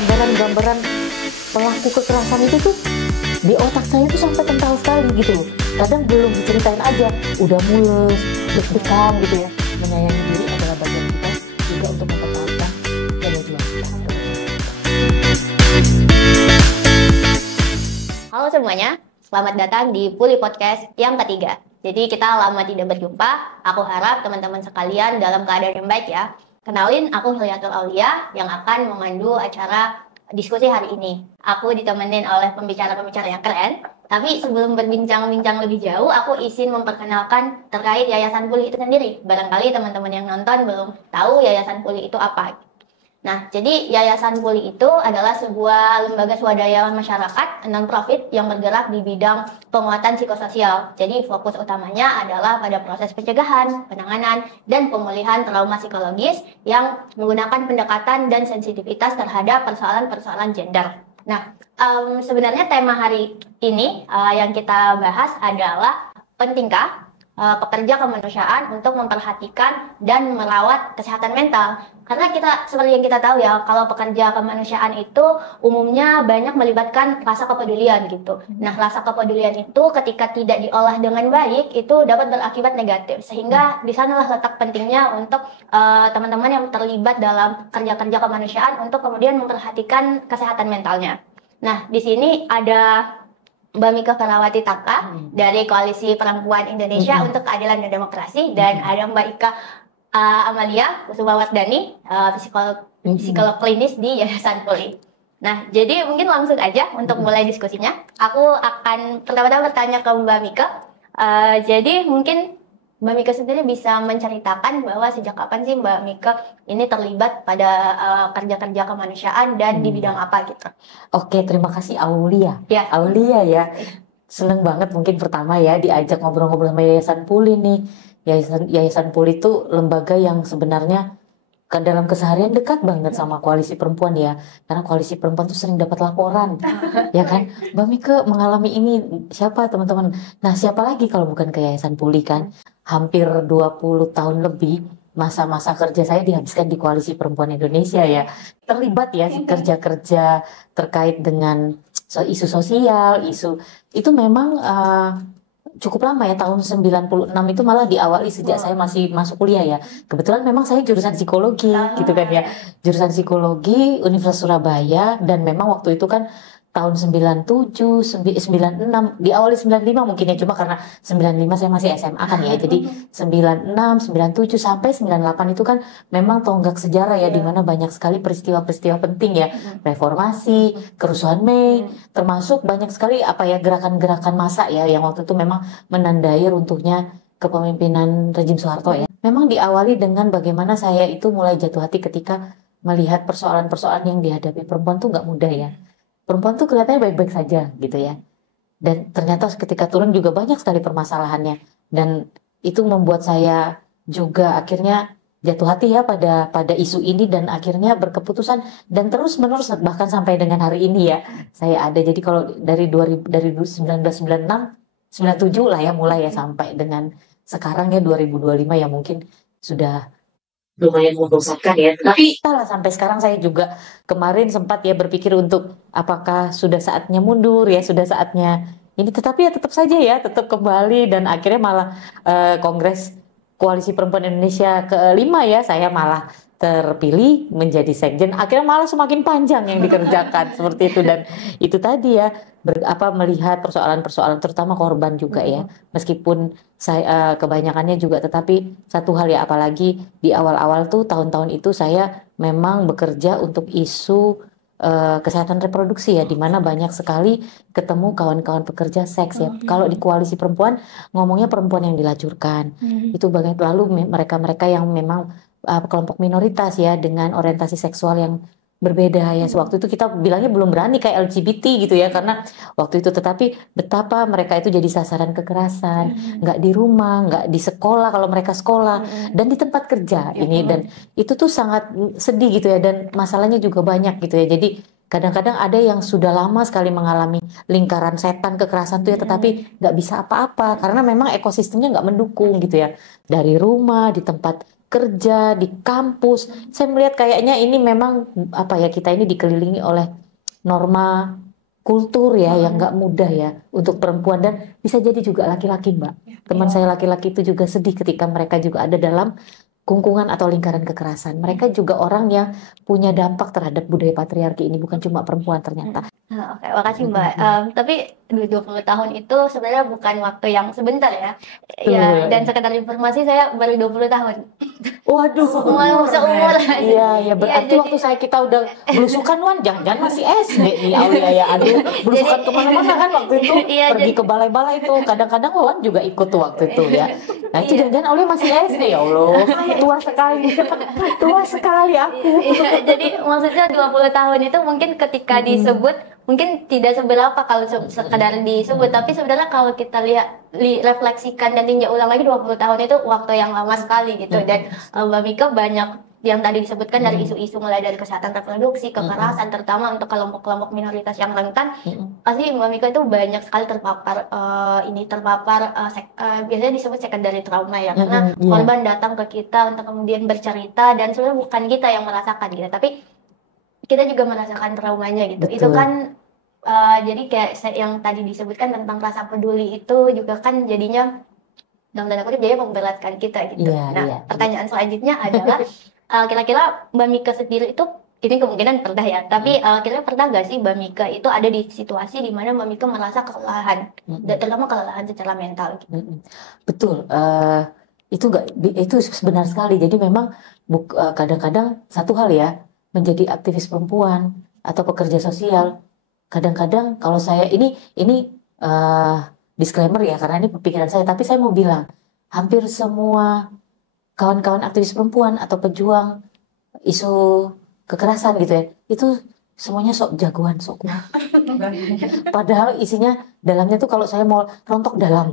gambaran-gambaran pelaku kekerasan itu tuh di otak saya tuh sampai kental sekali gitu loh. Kadang belum diceritain aja udah mules, deg-degan gitu ya. Menyayangi diri adalah bagian kita juga untuk mempertahankan daya juang kita. Halo semuanya, selamat datang di Puli Podcast yang ketiga. Jadi kita lama tidak berjumpa, aku harap teman-teman sekalian dalam keadaan yang baik ya. Kenalin, aku Hilyatul Aulia yang akan memandu acara diskusi hari ini. Aku ditemenin oleh pembicara-pembicara yang keren. Tapi sebelum berbincang-bincang lebih jauh, aku izin memperkenalkan terkait Yayasan Puli itu sendiri. Barangkali teman-teman yang nonton belum tahu Yayasan Puli itu apa. Nah, jadi Yayasan Puli itu adalah sebuah lembaga swadaya masyarakat non-profit yang bergerak di bidang penguatan psikososial. Jadi fokus utamanya adalah pada proses pencegahan, penanganan, dan pemulihan trauma psikologis yang menggunakan pendekatan dan sensitivitas terhadap persoalan-persoalan gender. Nah, sebenarnya tema hari ini yang kita bahas adalah pentingkah pekerja kemanusiaan untuk memperhatikan dan merawat kesehatan mental. Karena seperti yang kita tahu ya, kalau pekerja kemanusiaan itu umumnya banyak melibatkan rasa kepedulian gitu. Nah, rasa kepedulian itu ketika tidak diolah dengan baik itu dapat berakibat negatif. Sehingga di sanalah letak pentingnya untuk teman-teman yang terlibat dalam kerja-kerja kemanusiaan untuk kemudian memperhatikan kesehatan mentalnya. Nah, di sini ada Mbak Mika Ferawati Taka dari Koalisi Perempuan Indonesia untuk Keadilan dan Demokrasi, dan ada Mbak Ika Amalia Kusumawardani, psikolog klinis di Yayasan Puli. Nah, jadi mungkin langsung aja untuk mulai diskusinya. Aku akan pertama-tama bertanya ke Mbak Mika. Jadi mungkin Mbak Mika sendiri bisa menceritakan bahwa sejak kapan sih Mbak Mika ini terlibat pada kerja-kerja kemanusiaan dan di bidang apa gitu? Oke, terima kasih Aulia. Ya. Aulia ya. Seneng banget mungkin pertama ya diajak ngobrol-ngobrol sama Yayasan Puli nih. Yayasan Puli itu lembaga yang sebenarnya kan dalam keseharian dekat banget sama Koalisi Perempuan ya. Karena Koalisi Perempuan tuh sering dapat laporan. Ya kan? Mbak Mika mengalami ini, siapa teman-teman? Nah, siapa lagi kalau bukan ke Yayasan Puli kan? Hampir 20 tahun lebih masa-masa kerja saya dihabiskan di Koalisi Perempuan Indonesia ya. Terlibat ya kerja-kerja terkait dengan isu sosial, isu itu memang cukup lama ya, tahun 96 itu malah diawali sejak saya masih masuk kuliah ya. Kebetulan memang saya jurusan psikologi gitu kan ya. Jurusan psikologi Universitas Surabaya, dan memang waktu itu kan tahun 97, 96, diawali 95 mungkin ya, cuma karena 95 saya masih SMA kan ya. Jadi 96, 97 sampai 98 itu kan memang tonggak sejarah ya, di mana banyak sekali peristiwa-peristiwa penting ya. Reformasi, kerusuhan Mei, termasuk banyak sekali gerakan-gerakan massa ya yang waktu itu memang menandai runtuhnya kepemimpinan rezim Soeharto ya. Memang diawali dengan bagaimana saya itu mulai jatuh hati ketika melihat persoalan-persoalan yang dihadapi perempuan tuh nggak mudah ya. Perempuan tuh kelihatannya baik-baik saja gitu ya. Dan ternyata ketika turun juga banyak sekali permasalahannya. Dan itu membuat saya juga akhirnya jatuh hati ya pada isu ini, dan akhirnya berkeputusan dan terus-menerus bahkan sampai dengan hari ini ya. Saya ada, jadi kalau dari 1996, 97 lah ya mulai ya, sampai dengan sekarang ya 2025 ya, mungkin sudah lumayan membosankan ya. Tapi sampai sekarang saya juga kemarin sempat ya berpikir untuk apakah sudah saatnya mundur ya, sudah saatnya ini, tetapi ya tetap saja ya, tetap kembali, dan akhirnya malah Kongres Koalisi Perempuan Indonesia ke-5 ya, saya malah terpilih menjadi sekjen. Akhirnya malah semakin panjang yang dikerjakan seperti itu, dan itu tadi ya melihat persoalan-persoalan terutama korban juga ya, meskipun saya kebanyakannya juga, tetapi satu hal ya, apalagi di awal-awal tuh tahun-tahun itu saya memang bekerja untuk isu kesehatan reproduksi ya, dimana banyak sekali ketemu kawan-kawan pekerja seks ya. Kalau di Koalisi Perempuan ngomongnya perempuan yang dilacurkan, itu banyak, lalu mereka-mereka yang memang kelompok minoritas ya dengan orientasi seksual yang berbeda ya. Sewaktu itu kita bilangnya belum berani kayak LGBT gitu ya, karena waktu itu, tetapi betapa mereka itu jadi sasaran kekerasan, nggak di rumah, nggak di sekolah kalau mereka sekolah, dan di tempat kerja ini, dan itu tuh sangat sedih gitu ya, dan masalahnya juga banyak gitu ya. Jadi kadang-kadang ada yang sudah lama sekali mengalami lingkaran setan kekerasan tuh ya, tetapi nggak bisa apa-apa karena memang ekosistemnya nggak mendukung gitu ya, dari rumah, di tempat kerja, di kampus. Saya melihat kayaknya ini memang apa ya, kita ini dikelilingi oleh norma kultur ya yang nggak mudah ya untuk perempuan, dan bisa jadi juga laki-laki, Mbak. Teman saya laki-laki itu juga sedih ketika mereka juga ada dalam kungkungan atau lingkaran kekerasan. Mereka juga orang yang punya dampak terhadap budaya patriarki ini, bukan cuma perempuan ternyata. Oke, makasih Mbak. Tapi 20 tahun itu sebenarnya bukan waktu yang sebentar ya. Ya, dan sekedar informasi saya baru 20 tahun. Waduh, Seumur. Iya, berarti jadi- waktu kita udah belusukan, Wan, jangan-jangan masih SD nih Aulia ya. Aduh, belusukan kemana-mana kan waktu itu, Iya, pergi ke balai-balai itu. Kadang-kadang Wan juga ikut tuh waktu itu ya. Nah itu jangan-jangan Aulia masih SD, ya Allah, tua sekali, tua sekali aku. Iya, jadi maksudnya 20 tahun itu mungkin ketika disebut mungkin tidak seberapa kalau sekadar disebut, tapi sebenarnya kalau kita refleksikan dan tinjau ulang lagi 20 tahun itu waktu yang lama sekali gitu. Dan Mbak Mika banyak yang tadi disebutkan dari isu-isu mulai dari kesehatan reproduksi, kekerasan terutama untuk kelompok-kelompok minoritas yang rentan. Pasti Mbak Mika itu banyak sekali terpapar biasanya disebut secondary trauma ya, karena korban datang ke kita untuk kemudian bercerita dan sebenarnya bukan kita yang merasakan gitu, tapi kita juga merasakan traumanya gitu. Betul. Itu kan jadi kayak yang tadi disebutkan tentang rasa peduli itu juga kan jadinya dalam tanda kutip jadi memberatkan kita gitu. Pertanyaan selanjutnya adalah kira-kira Mbak Mika sendiri itu, ini kemungkinan pernah ya, tapi kira-kira pernah gak sih Mbak Mika itu ada di situasi di mana Mbak Mika merasa kelelahan, terutama kelelahan secara mental gitu. Betul, itu benar sekali. Jadi memang kadang-kadang satu hal ya, menjadi aktivis perempuan atau pekerja sosial, kadang-kadang kalau saya ini disclaimer ya, karena ini pikiran saya, tapi saya mau bilang hampir semua kawan-kawan aktivis perempuan atau pejuang isu kekerasan gitu ya, itu semuanya sok jagoan, sok kuat. Padahal isinya dalamnya tuh kalau saya mau rontok dalam.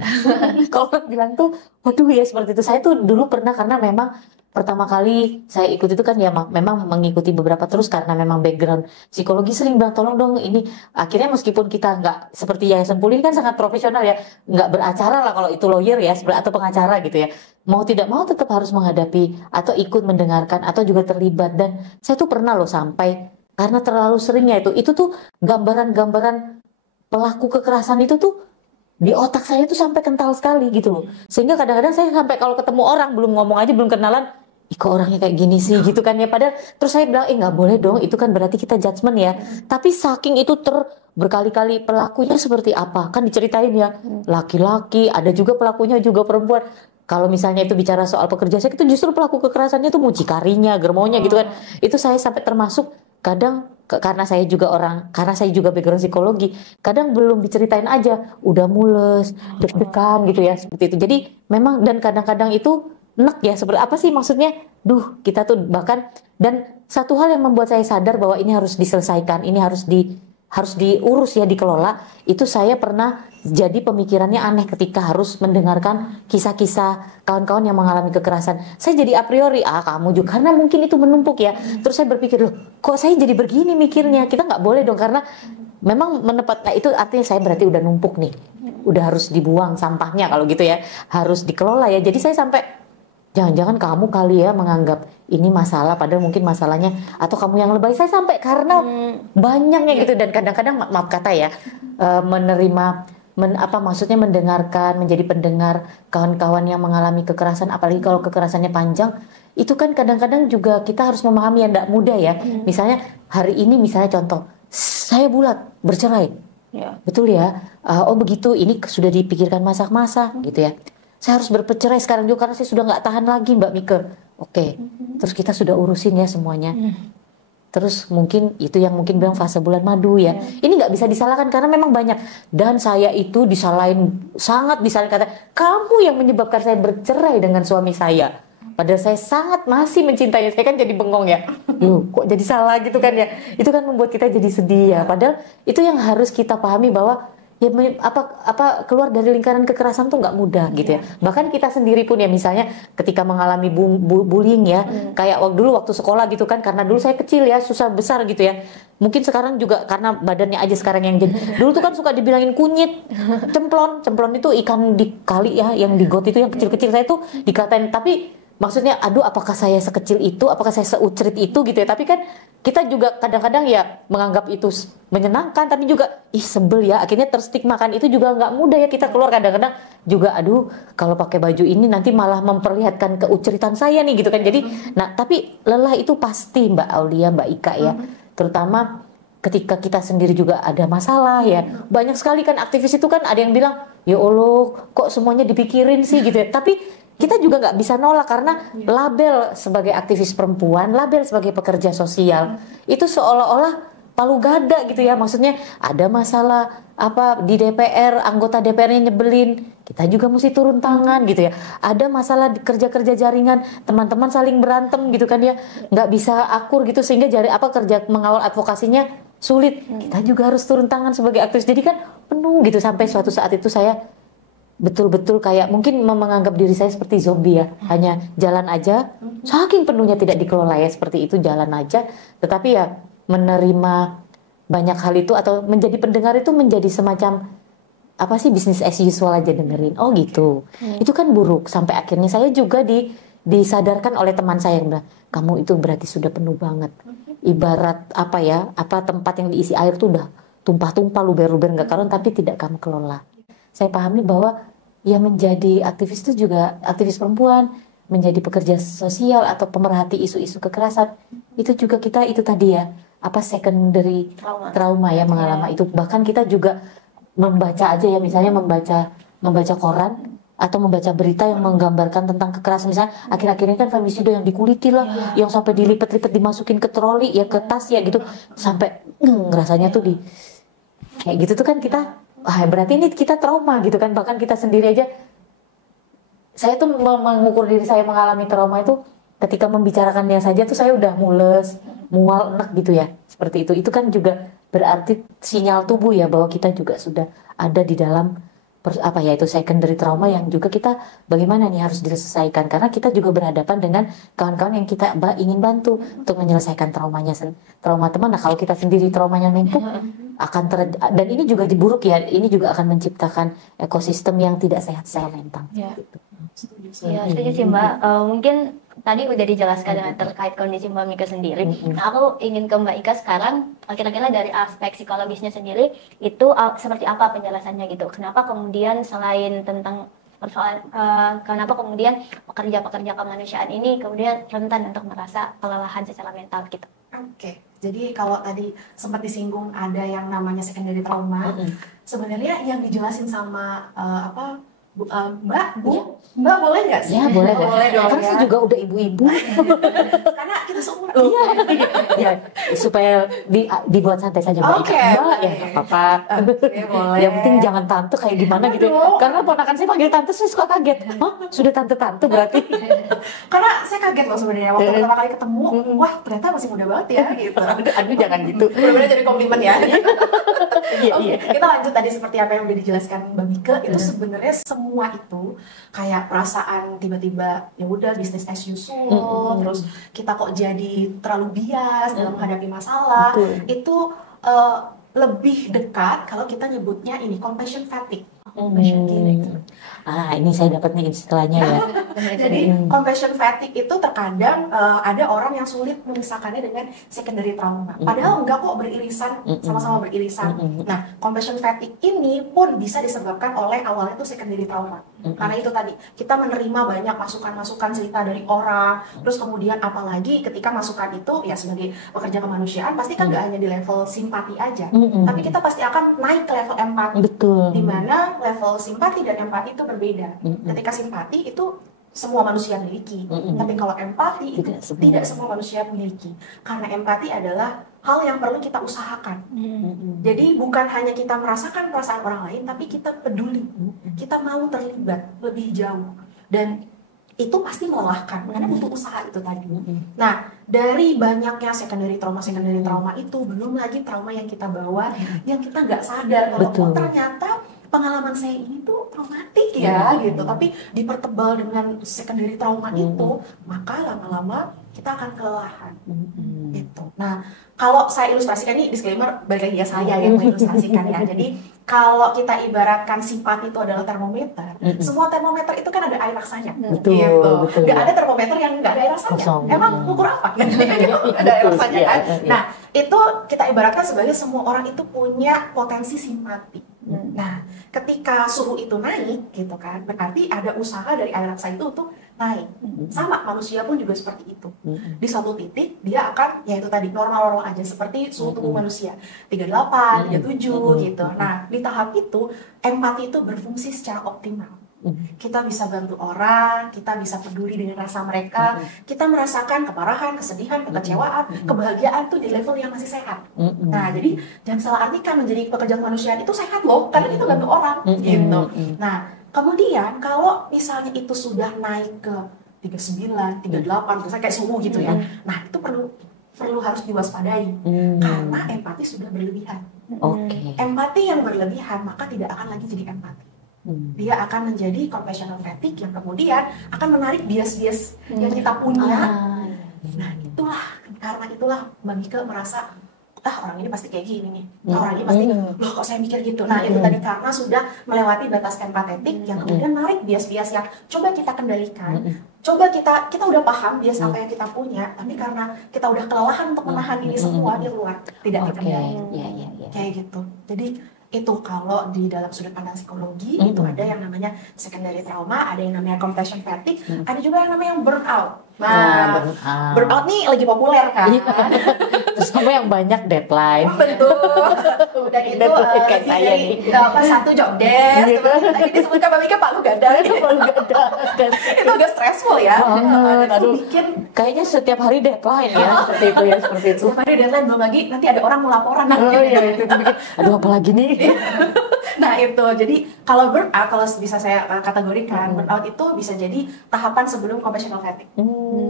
Kalau orang bilang tuh, waduh ya seperti itu. Saya tuh dulu pernah, karena memang pertama kali saya ikut itu kan ya memang mengikuti beberapa terus karena memang background psikologi, sering bilang tolong dong ini. Akhirnya meskipun kita nggak seperti Yayasan Pulih kan sangat profesional ya, nggak beracara lah kalau itu lawyer ya atau pengacara gitu ya, mau tidak mau tetap harus menghadapi atau ikut mendengarkan atau juga terlibat. Dan saya tuh pernah loh sampai, karena terlalu seringnya itu tuh gambaran-gambaran pelaku kekerasan itu tuh di otak saya tuh sampai kental sekali gitu loh, sehingga kadang-kadang saya sampai kalau ketemu orang belum ngomong aja, belum kenalan, ih kok orangnya kayak gini sih gitu kan ya, padahal terus saya bilang nggak boleh dong, itu kan berarti kita judgement ya. Tapi saking itu berkali-kali pelakunya seperti apa kan diceritain ya, laki-laki, ada juga pelakunya juga perempuan. Kalau misalnya itu bicara soal pekerja seks, itu justru pelaku kekerasannya itu mucikarinya, germonya gitu kan. Itu saya sampai termasuk kadang karena saya juga background psikologi, kadang belum diceritain aja udah mules, deg-degan gitu ya, seperti itu. Jadi memang, dan kadang-kadang itu nek ya, seperti apa sih maksudnya, kita tuh bahkan. Dan satu hal yang membuat saya sadar bahwa ini harus diselesaikan, ini harus diurus ya, dikelola. Itu saya pernah jadi pemikirannya aneh ketika harus mendengarkan kisah-kisah kawan-kawan yang mengalami kekerasan. Saya jadi a priori, kamu juga, karena mungkin itu menumpuk ya. Terus saya berpikir, loh kok saya jadi begini mikirnya, kita nggak boleh dong, karena memang nah itu artinya saya berarti udah numpuk nih, udah harus dibuang sampahnya kalau gitu ya, harus dikelola ya. Jadi saya sampai, jangan-jangan kamu kali ya menganggap ini masalah, padahal mungkin masalahnya, atau kamu yang lebay. Saya sampai karena banyaknya gitu. Dan kadang-kadang maaf kata ya, maksudnya mendengarkan, menjadi pendengar kawan-kawan yang mengalami kekerasan, apalagi kalau kekerasannya panjang, itu kan kadang-kadang juga kita harus memahami yang tidak mudah ya. Misalnya hari ini, misalnya contoh, saya bulat bercerai, betul ya, oh begitu, ini sudah dipikirkan masak-masak gitu ya. Saya harus bercerai sekarang juga karena saya sudah nggak tahan lagi Mbak Mika. Oke. Terus kita sudah urusin ya semuanya. Terus mungkin itu yang mungkin bilang fase bulan madu ya. Ini nggak bisa disalahkan karena memang banyak. Dan saya itu sangat disalahin, kata kamu yang menyebabkan saya bercerai dengan suami saya. Padahal saya sangat masih mencintainya. Saya kan jadi bengong ya. Loh, kok jadi salah gitu kan ya. Itu kan membuat kita jadi sedih ya. Padahal itu yang harus kita pahami bahwa ya keluar dari lingkaran kekerasan tuh nggak mudah gitu ya. Bahkan kita sendiri pun ya, misalnya ketika mengalami bullying ya, kayak dulu waktu sekolah gitu kan, karena dulu saya kecil ya, susah besar gitu ya. Mungkin sekarang juga karena badannya aja sekarang yang jadi. Dulu tuh kan suka dibilangin kunyit, cemplon itu ikan di kali ya, yang di got itu yang kecil-kecil, saya tuh dikatain. Tapi maksudnya aduh apakah saya sekecil itu, apakah saya seucrit itu gitu ya. Tapi kan kita juga kadang-kadang ya menganggap itu menyenangkan, tapi juga ih sebel ya, akhirnya terstigma kan. Itu juga nggak mudah ya, kita keluar kadang-kadang juga aduh kalau pakai baju ini nanti malah memperlihatkan keucritan saya nih gitu kan. Jadi nah tapi lelah itu pasti Mbak Aulia, Mbak Ika ya, terutama ketika kita sendiri juga ada masalah ya. Banyak sekali kan aktivis itu kan ada yang bilang ya Allah kok semuanya dipikirin sih gitu ya. Tapi kita juga nggak bisa nolak karena label sebagai aktivis perempuan, label sebagai pekerja sosial itu seolah-olah palu gada gitu ya. Maksudnya ada masalah apa di DPR, anggota DPR-nya nyebelin, kita juga mesti turun tangan gitu ya. Ada masalah di kerja-kerja jaringan, teman-teman saling berantem gitu kan ya, nggak bisa akur gitu sehingga kerja mengawal advokasinya sulit. Kita juga harus turun tangan sebagai aktivis. Jadi kan penuh gitu sampai suatu saat itu saya betul-betul kayak mungkin menganggap diri saya seperti zombie ya, hanya jalan aja, saking penuhnya tidak dikelola ya seperti itu, jalan aja. Tetapi ya menerima banyak hal itu atau menjadi pendengar itu menjadi semacam apa sih, business as usual aja dengerin, oh gitu. Itu kan buruk. Sampai akhirnya saya juga disadarkan oleh teman saya yang bilang, kamu itu berarti sudah penuh banget. Ibarat apa ya, apa tempat yang diisi air tuh udah tumpah-tumpah, luber-luber nggak karuan, tapi tidak kamu kelola. Saya pahami bahwa ya menjadi aktivis itu juga aktivis perempuan, menjadi pekerja sosial atau pemerhati isu-isu kekerasan, itu juga kita itu tadi ya, apa secondary trauma ya, mengalami itu. Bahkan kita juga membaca aja ya, misalnya membaca koran atau membaca berita yang menggambarkan tentang kekerasan, misalnya akhir-akhir ini kan femisida yang dikuliti lah, yang sampai dilipet-lipet dimasukin ke troli ya, ke tas ya gitu, sampai rasanya tuh di kayak gitu tuh kan kita berarti ini kita trauma gitu kan. Bahkan kita sendiri aja, saya tuh mengukur diri saya mengalami trauma itu ketika membicarakannya saja tuh saya udah mules, mual, enak gitu ya, seperti itu. Itu kan juga berarti sinyal tubuh ya bahwa kita juga sudah ada di dalam apa ya, itu secondary trauma yang juga kita bagaimana nih harus diselesaikan, karena kita juga berhadapan dengan kawan-kawan yang kita ingin bantu untuk menyelesaikan trauma teman. Nah kalau kita sendiri traumanya numpuk dan ini juga buruk ya, ini juga akan menciptakan ekosistem yang tidak sehat secara mental. Gitu. Ya, setuju sih Mbak. Mungkin tadi udah dijelaskan dengan terkait kondisi Mbak Mika sendiri. Nah, aku ingin ke Mbak Ika sekarang, kira-kira dari aspek psikologisnya sendiri itu seperti apa penjelasannya gitu? Kenapa kemudian selain tentang persoalan, kenapa kemudian pekerja-pekerja kemanusiaan ini kemudian rentan untuk merasa kelelahan secara mental gitu? Oke, jadi kalau tadi sempat disinggung ada yang namanya secondary trauma, sebenarnya yang dijelasin sama Mbak boleh nggak sih? Ya boleh, boleh dong. Karena saya juga udah ibu-ibu. Karena kita seumur. Iya, supaya dibuat santai saja Mbak Ika. Mbak ya nggak apa-apa. Yang penting jangan tante kayak gimana gitu. Karena ponakan saya panggil tante saya suka kaget. Hah, sudah tante-tante berarti? Karena saya kaget loh sebenarnya waktu pertama kali ketemu, wah ternyata masih muda banget ya gitu. Aduh jangan gitu. Benar-benar jadi komplimen ya. Iya. Kita lanjut tadi seperti apa yang udah dijelaskan Mbak Mika, itu sebenarnya semua itu kayak perasaan tiba-tiba ya udah business as usual, terus kita kok jadi terlalu bias dalam menghadapi masalah. Itu lebih dekat kalau kita nyebutnya ini compassion fatigue. Ini saya dapat nih istilahnya ya. Jadi compassion fatigue itu terkadang ada orang yang sulit memisahkannya dengan secondary trauma. Padahal enggak kok beririsan, sama-sama beririsan. Nah, compassion fatigue ini pun bisa disebabkan oleh awalnya itu secondary trauma. Karena itu tadi, kita menerima banyak masukan-masukan cerita dari orang, terus kemudian apalagi ketika masukan itu ya sebagai pekerja kemanusiaan pasti kan nggak hanya di level simpati aja, tapi kita pasti akan naik ke level empati. Betul. Di mana level simpati dan empati itu berbeda. Ketika simpati itu semua manusia miliki, tapi kalau empati itu tidak semua manusia miliki. Karena empati adalah hal yang perlu kita usahakan. Jadi bukan hanya kita merasakan perasaan orang lain, tapi kita peduli, kita mau terlibat lebih jauh, dan itu pasti melelahkan, karena butuh usaha itu tadi. Nah, dari banyaknya secondary trauma itu, belum lagi trauma yang kita bawa, yang kita nggak sadar kalau oh, ternyata pengalaman saya ini tuh traumatik ya, gitu. Tapi dipertebal dengan secondary trauma itu, maka lama-lama kita akan kelelahan. Gitu. Nah, kalau saya ilustrasikan, ini disclaimer balik lagi ya, saya yang mengilustrasikan ya. Jadi kalau kita ibaratkan simpati itu adalah termometer, semua termometer itu kan ada air rasanya. Betul, Gitu. betul. Nggak ada termometer yang nggak ada air rasanya. Kosong. Emang ukur apa? Ada air rasanya kan? Nah, itu kita ibaratkan sebagai semua orang itu punya potensi simpati. Nah, ketika suhu itu naik, gitu kan, berarti ada usaha dari air rasa itu untuk naik. Sama, manusia pun juga seperti itu. Di suatu titik, dia akan, ya itu tadi, normal-normal aja, seperti suhu tubuh manusia. 38, 37, gitu. Nah, di tahap itu, empati itu berfungsi secara optimal. Kita bisa bantu orang, kita bisa peduli dengan rasa mereka, kita merasakan kemarahan, kesedihan, kekecewaan, kebahagiaan tuh di level yang masih sehat. Nah, jadi jangan salah artikan menjadi pekerja kemanusiaan itu sehat loh, karena kita bantu orang, gitu. Nah, kemudian kalau misalnya itu sudah naik ke 39, 38, misalnya kayak suhu gitu ya, nah itu perlu harus diwaspadai, karena empati sudah berlebihan. Empati yang berlebihan maka tidak akan lagi jadi empati. Dia akan menjadi compassional fatigue yang kemudian akan menarik bias-bias yang kita punya. Nah, karena itulah Mbak Mika merasa orang ini pasti kayak gini nih. Orang ini pasti loh kok saya mikir gitu. Nah, itu tadi karena sudah melewati batas empatetik yang kemudian menarik bias-bias yang coba kita kendalikan. Coba kita udah paham bias apa yang kita punya, tapi karena kita udah kelelahan untuk menahan ini semua di luar, tidak dikendali. Kayak gitu. Jadi itu kalau di dalam sudut pandang psikologi itu ada yang namanya secondary trauma, ada yang namanya compassion fatigue, ada juga yang namanya burnout. Nah, burnout nih lagi populer kan. Terus kamu yang banyak deadline. Betul. Dan itu kayak saya nih. Satu job desk. Tadi disebutkan Mbak Mika Palu Gada. Itu agak stressful ya. Aduh, bikin kayaknya setiap hari deadline ya, seperti itu ya, seperti itu. setiap hari deadline, belum lagi nanti ada orang mau laporan. Itu bikin, aduh apalagi nih. Nah itu, jadi kalau burnout, kalau bisa saya kategorikan, burnout itu bisa jadi tahapan sebelum compassional fatigue.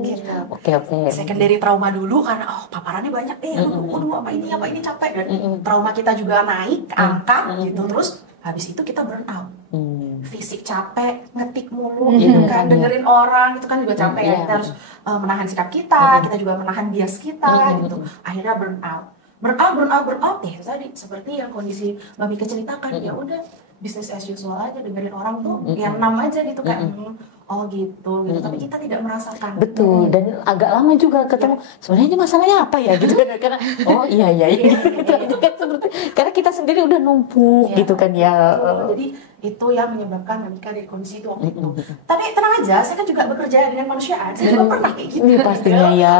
Gitu. Oke. Secondary trauma dulu karena paparannya banyak nih, aduh apa ini capek, dan trauma kita juga naik, angkat gitu, terus habis itu kita burnout. Fisik capek, ngetik mulu, gitu kan, dengerin orang itu kan juga capek ya. Kita harus menahan sikap kita juga menahan bias kita, gitu. Akhirnya burnout ya tadi seperti yang kondisi Mbak Mika ceritakan, ya udah business as usual aja, dengerin orang tuh yang aja gitu kan. Gitu. Tapi kita tidak merasakan. Betul, dan agak lama juga ketemu. Sebenarnya ini masalahnya apa ya gitu kan? Karena iya gitu aja kan, seperti karena kita sendiri udah numpuk gitu kan ya. Jadi itu yang menyebabkan Mbak Mika dari kondisi itu waktu itu. Tapi tenang aja, saya kan juga bekerja dengan manusiaan. Saya juga pernah kayak gitu. Pastinya ya.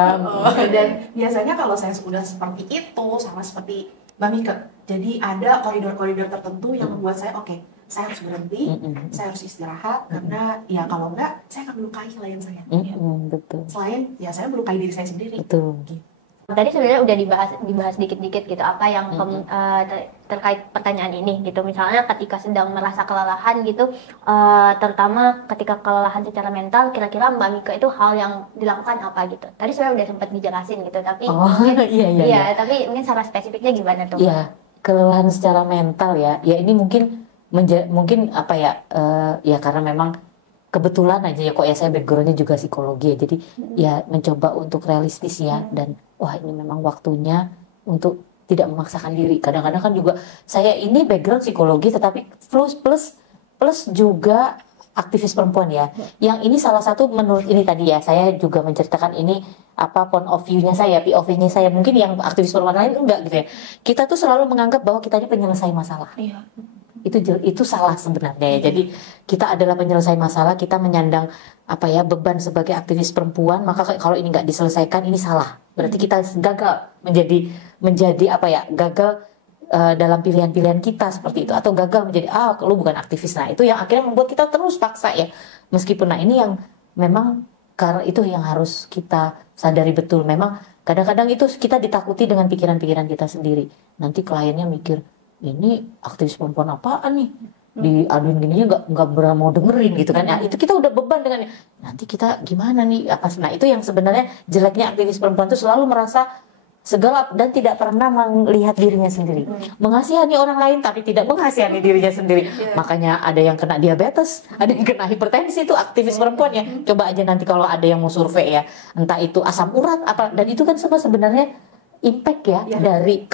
Dan biasanya kalau saya sudah seperti itu, sama seperti Mbak Mika, jadi ada koridor-koridor tertentu yang membuat saya saya harus berhenti, saya harus istirahat, karena ya kalau enggak saya akan melukai klien saya. Betul. Selain ya saya melukai diri saya sendiri. Betul. Gitu. Tadi sebenarnya udah dibahas dikit-dikit gitu apa yang terkait pertanyaan ini gitu. Misalnya ketika sedang merasa kelelahan gitu, terutama ketika kelelahan secara mental, kira-kira Mbak Mika itu hal yang dilakukan apa gitu. Tadi sebenarnya udah sempat dijelasin gitu, tapi mungkin iya, tapi mungkin secara spesifiknya gimana tuh? Iya, kelelahan secara mental ya. Ya ini mungkin apa ya? Ya karena memang kebetulan aja ya kok ya, saya backgroundnya juga psikologi ya, jadi ya mencoba untuk realistis ya, dan ini memang waktunya untuk tidak memaksakan diri. Kadang-kadang kan juga saya ini background psikologi tetapi plus juga aktivis perempuan ya. Yang ini salah satu menurut ini tadi ya, saya juga menceritakan ini point of view-nya saya, POV-nya saya, mungkin yang aktivis perempuan lain enggak gitu ya. Kita tuh selalu menganggap bahwa kita ini penyelesai masalah. Iya. Itu salah sebenarnya ya. Jadi kita adalah penyelesai masalah, kita menyandang beban sebagai aktivis perempuan, maka kalau ini nggak diselesaikan ini salah. Berarti kita gagal menjadi gagal dalam pilihan-pilihan kita seperti itu, atau gagal menjadi lu bukan aktivis. Nah itu yang akhirnya membuat kita terus paksa ya, meskipun ini yang memang karena itu yang harus kita sadari betul. Memang kadang-kadang itu kita ditakuti dengan pikiran-pikiran kita sendiri. Nanti kliennya mikir, ini aktivis perempuan apaan nih, diaduin gininya nggak mau dengerin gitu kan. Nah, itu kita udah beban dengan nanti kita gimana nih nah itu yang sebenarnya jeleknya aktivis perempuan itu selalu merasa segala dan tidak pernah melihat dirinya sendiri, mengasihani orang lain tapi tidak mengasihani dirinya sendiri. Makanya ada yang kena diabetes, ada yang kena hipertensi, itu aktivis perempuan ya. Coba aja nanti kalau ada yang mau survei ya, entah itu asam urat dan itu kan sebenarnya impact ya, dari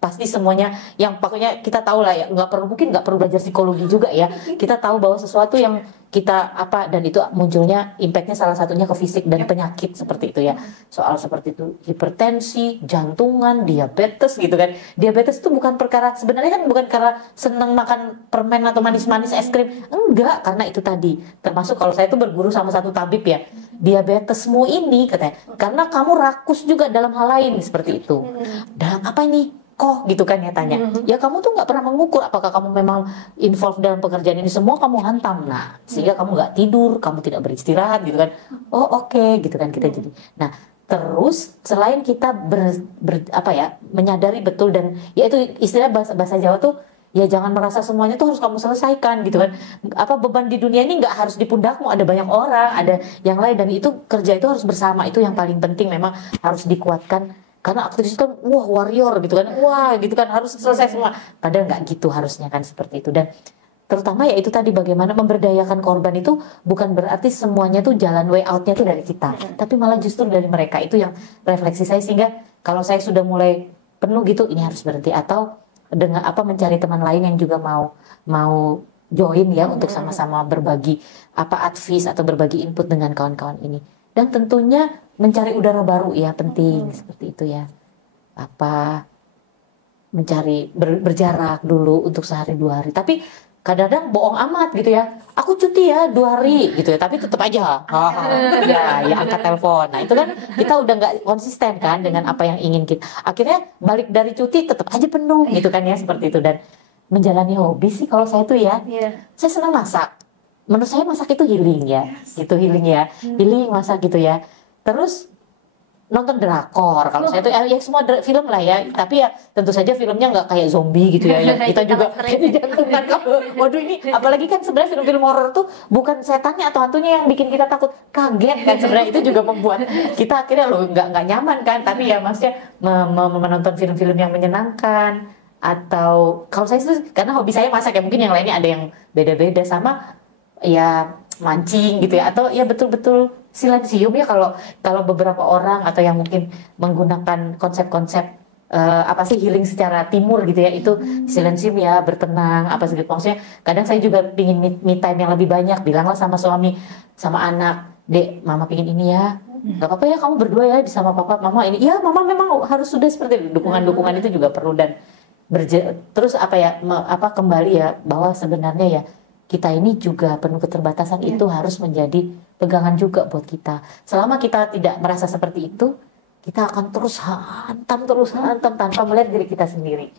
pasti semuanya yang pokoknya kita tahu lah ya, mungkin nggak perlu belajar psikologi juga ya, kita tahu bahwa sesuatu yang kita dan itu munculnya impactnya salah satunya ke fisik dan penyakit seperti itu ya, soal seperti itu hipertensi, jantungan, diabetes gitu kan. Diabetes itu bukan perkara, sebenarnya kan bukan karena seneng makan permen atau manis-manis es krim, enggak, karena itu tadi, termasuk kalau saya tuh berguru sama satu tabib ya, diabetesmu ini katanya karena kamu rakus juga dalam hal lain seperti itu. Dalam apa ini kok gitu kan ya tanya, ya kamu tuh nggak pernah mengukur apakah kamu memang involved dalam pekerjaan ini semua, kamu hantam, nah sehingga kamu nggak tidur, kamu tidak beristirahat gitu kan. Oh oke, gitu kan kita jadi. Nah terus selain kita menyadari betul, dan ya itu istilah bahasa Jawa tuh, ya jangan merasa semuanya tuh harus kamu selesaikan gitu kan. Beban di dunia ini nggak harus di pundakmu, ada banyak orang, ada yang lain, dan itu kerja itu harus bersama, itu yang paling penting, memang harus dikuatkan. Karena aktivis kan warrior gitu kan, gitu kan, harus selesai semua, padahal nggak gitu harusnya kan, seperti itu. Dan terutama ya itu tadi, bagaimana memberdayakan korban itu bukan berarti semuanya tuh jalan way outnya tuh dari kita, tapi malah justru dari mereka. Itu yang refleksi saya, sehingga kalau saya sudah mulai penuh gitu, ini harus berhenti, atau dengan mencari teman lain yang juga mau join ya, untuk sama-sama berbagi advice atau berbagi input dengan kawan-kawan ini. Dan tentunya mencari udara baru ya, penting seperti itu ya. Mencari berjarak dulu untuk sehari 2 hari. Tapi kadang-kadang bohong amat gitu ya. Aku cuti ya 2 hari gitu ya, tapi tetap aja ya angkat telepon. Nah itu kan kita udah nggak konsisten kan dengan apa yang ingin kita. Akhirnya balik dari cuti tetap aja penuh gitu kan ya, seperti itu. Dan menjalani hobi sih kalau saya tuh ya, saya senang masak. Menurut saya masak itu healing ya, itu healing ya, healing masak gitu ya. Terus nonton drakor, kalau saya tuh ya semua film lah ya, tapi ya tentu saja filmnya nggak kayak zombie gitu ya, yang kita juga jantungan kalau, waduh ini, apalagi kan sebenarnya film-film horor tuh bukan setannya atau hantunya yang bikin kita takut, kaget kan, sebenarnya itu juga membuat kita akhirnya nggak nyaman kan. Tapi ya maksudnya menonton film-film yang menyenangkan, atau kalau saya itu karena hobi saya masak ya, mungkin yang lainnya ada yang beda-beda, sama ya mancing gitu ya, atau ya betul-betul silensium ya, kalau beberapa orang atau yang mungkin menggunakan konsep-konsep healing secara timur gitu ya, itu silensium ya, bertenang segitu. Maksudnya kadang saya juga pingin me time yang lebih banyak, bilanglah sama suami sama anak, Dek, mama pingin ini ya, nggak apa-apa ya kamu berdua ya sama papa, mama ini ya, mama memang harus sudah seperti itu. Dukungan itu juga perlu. Dan terus kembali ya, bahwa sebenarnya ya kita ini juga penuh keterbatasan, itu harus menjadi pegangan juga buat kita. Selama kita tidak merasa seperti itu, kita akan terus hantam tanpa melihat diri kita sendiri.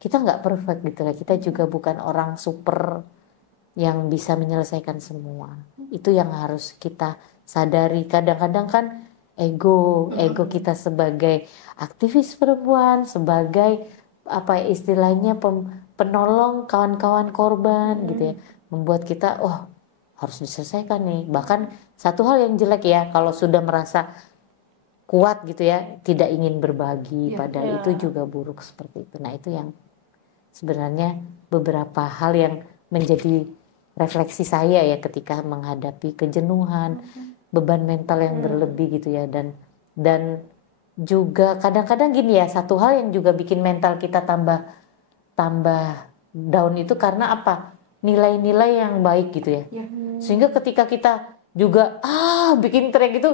Kita nggak perfect gitu lah, kita juga bukan orang super yang bisa menyelesaikan semua. Itu yang harus kita sadari. Kadang-kadang kan ego kita sebagai aktivis perempuan, sebagai istilahnya penolong kawan-kawan korban gitu ya, membuat kita harus diselesaikan nih. Bahkan satu hal yang jelek ya, kalau sudah merasa kuat gitu ya, tidak ingin berbagi, padahal itu juga buruk seperti itu. Nah itu yang sebenarnya beberapa hal yang menjadi refleksi saya ya, ketika menghadapi kejenuhan, beban mental yang berlebih gitu ya. Dan juga kadang-kadang gini ya, satu hal yang juga bikin mental kita tambah down itu karena nilai-nilai yang baik gitu ya. Sehingga ketika kita juga bikin track gitu,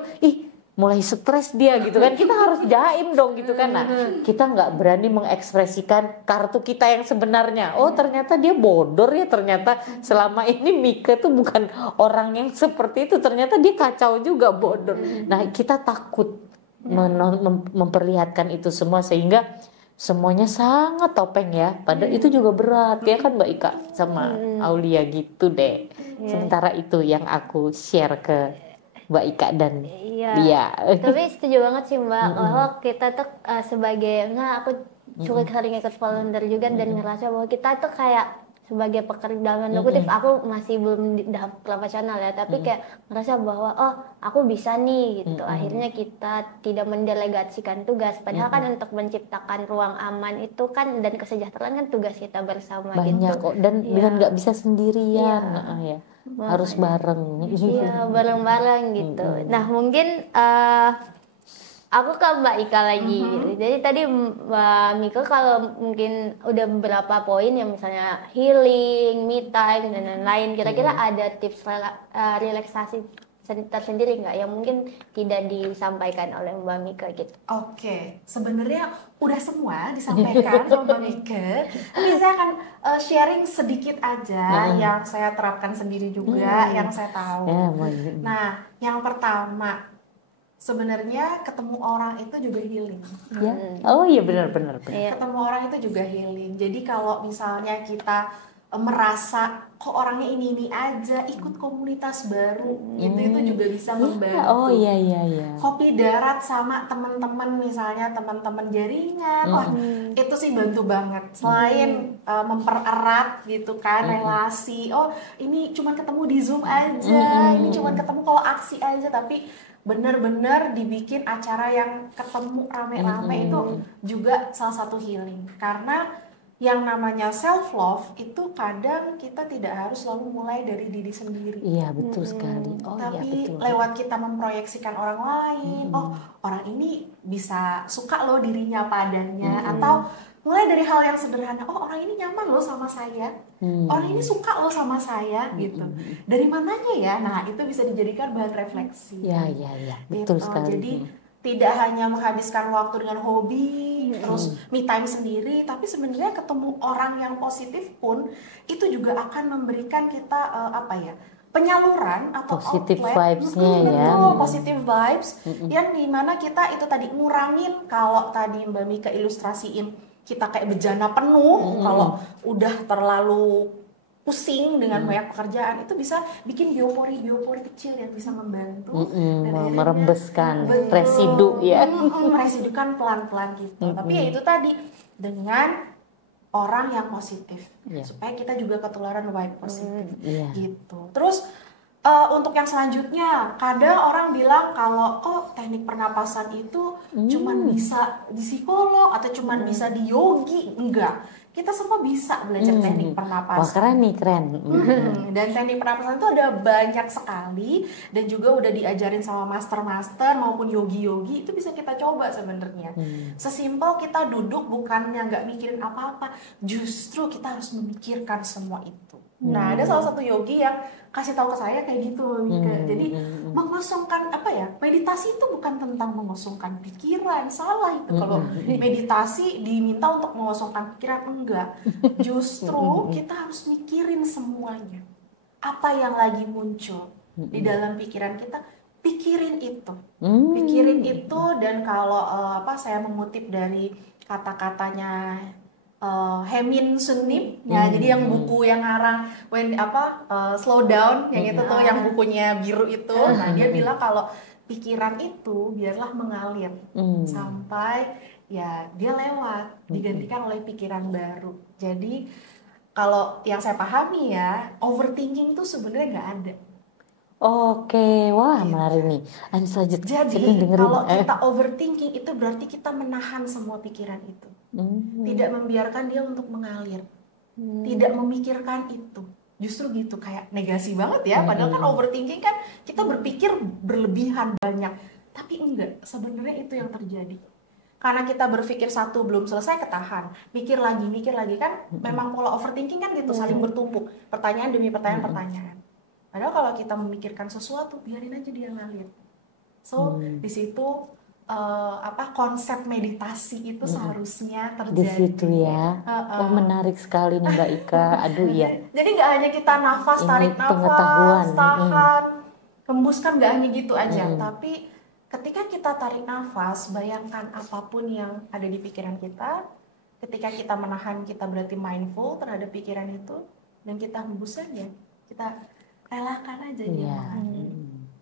mulai stres dia gitu kan, kita harus jaim dong gitu kan. Nah kita nggak berani mengekspresikan kartu kita yang sebenarnya. Oh ternyata dia bodor ya, ternyata selama ini Mika tuh bukan orang yang seperti itu, ternyata dia kacau juga, bodor. Nah kita takut memperlihatkan itu semua, sehingga semuanya sangat topeng ya, padahal itu juga berat ya kan Mbak Ika sama Aulia gitu deh. Sementara itu yang aku share ke Mbak Ika dan dia. Tapi setuju banget sih Mbak, bahwa kita tuh sebagai, aku sering ikut volunteer juga, dan ngerasa bahwa kita tuh kayak sebagai pekerja dalam kutip, aku masih belum di dalam profesional ya, tapi kayak merasa bahwa aku bisa nih gitu. Akhirnya kita tidak mendelegasikan tugas, padahal kan untuk menciptakan ruang aman itu kan, dan kesejahteraan kan tugas kita bersama. Banyak kok, dan dengan nggak bisa sendirian ya. Harus bareng. Iya, bareng-bareng gitu. Nah mungkin Aku ke Mbak Ika lagi. Jadi tadi Mbak Mika kalau mungkin udah beberapa poin yang misalnya healing, me time dan lain-lain. Kira-kira ada tips relaksasi tersendiri nggak yang mungkin tidak disampaikan oleh Mbak Mika gitu? Oke, sebenarnya udah semua disampaikan sama Mbak Mika. Tapi saya akan sharing sedikit aja yang saya terapkan sendiri juga, yang saya tahu. Nah, yang pertama, sebenarnya ketemu orang itu juga healing. Ya. Oh iya benar. Ketemu orang itu juga healing. Jadi kalau misalnya kita merasa kok orangnya ini aja, ikut komunitas baru, itu juga bisa membantu. Oh iya. Kopi darat sama teman-teman, misalnya teman-teman jaringan, itu sih bantu banget. Selain mempererat gitu kan relasi, oh ini cuma ketemu di Zoom aja, ini cuma ketemu kalau aksi aja, tapi benar-benar dibikin acara yang ketemu rame-rame itu juga salah satu healing. Karena yang namanya self love itu kadang kita tidak harus selalu mulai dari diri sendiri. Iya betul sekali. Tapi lewat kita memproyeksikan orang lain, oh orang ini bisa suka loh dirinya padanya, atau mulai dari hal yang sederhana, oh orang ini nyaman loh sama saya, orang ini suka loh sama saya gitu. Dari mananya ya? Nah itu bisa dijadikan bahan refleksi. Iya betul gitu. sekali. Jadi tidak hanya menghabiskan waktu dengan hobi, terus me time sendiri, tapi sebenarnya ketemu orang yang positif pun itu juga akan memberikan kita penyaluran atau positive outlet, vibes-nya ya. Positive vibes yang dimana kita itu tadi ngurangin, kalau tadi Mbak Mika ilustrasiin kita kayak bejana penuh, kalau udah terlalu pusing dengan banyak pekerjaan, itu bisa bikin biopori kecil yang bisa membantu merembeskan residu ya, meresidukan pelan-pelan gitu. Tapi ya itu tadi dengan orang yang positif, supaya kita juga ketularan vibe positif gitu. Terus untuk yang selanjutnya, kadang orang bilang kalau teknik pernapasan itu cuman bisa di psikolog atau cuman bisa di yogi. Enggak, kita semua bisa belajar teknik pernapasan. Wah keren. Dan teknik pernapasan itu ada banyak sekali, dan juga udah diajarin sama master-master maupun yogi-yogi, itu bisa kita coba sebenarnya. Sesimpel kita duduk, bukannya nggak mikirin apa-apa, justru kita harus memikirkan semua itu. Nah, ada salah satu yogi yang kasih tahu ke saya kayak gitu, Mika. Jadi mengosongkan meditasi itu bukan tentang mengosongkan pikiran, salah itu. Kalau meditasi diminta untuk mengosongkan pikiran, enggak. Justru kita harus mikirin semuanya. Apa yang lagi muncul di dalam pikiran kita, pikirin itu. Pikirin itu, dan kalau saya mengutip dari kata-katanya Hemin Sunim, jadi yang buku yang ngarang Slow Down, yang itu tuh yang bukunya biru itu. Nah dia bilang kalau pikiran itu biarlah mengalir sampai ya dia lewat, digantikan oleh pikiran baru. Jadi kalau yang saya pahami ya, overthinking tuh sebenarnya nggak ada. Oke, wah menarik nih. Lanjut. Jadi kalau kita overthinking itu berarti kita menahan semua pikiran itu. Tidak membiarkan dia untuk mengalir, tidak memikirkan itu. Justru gitu, kayak negasi banget ya. Padahal kan overthinking kan kita berpikir berlebihan banyak, tapi enggak, sebenarnya itu yang terjadi. Karena kita berpikir satu belum selesai ketahan, mikir lagi kan. Memang pola overthinking kan gitu, saling bertumpuk, pertanyaan demi pertanyaan. Padahal kalau kita memikirkan sesuatu, biarin aja dia ngalir. So di situ konsep meditasi itu seharusnya terjadi. Di situ ya. Menarik sekali nih Mbak Ika. Aduh iya. Jadi nggak hanya kita nafas, tarik nafas, tahan, hembuskan, nggak hanya gitu aja. Tapi ketika kita tarik nafas, bayangkan apapun yang ada di pikiran kita. Ketika kita menahan, kita berarti mindful terhadap pikiran itu, dan kita hembus saja. Kita relakan aja dia.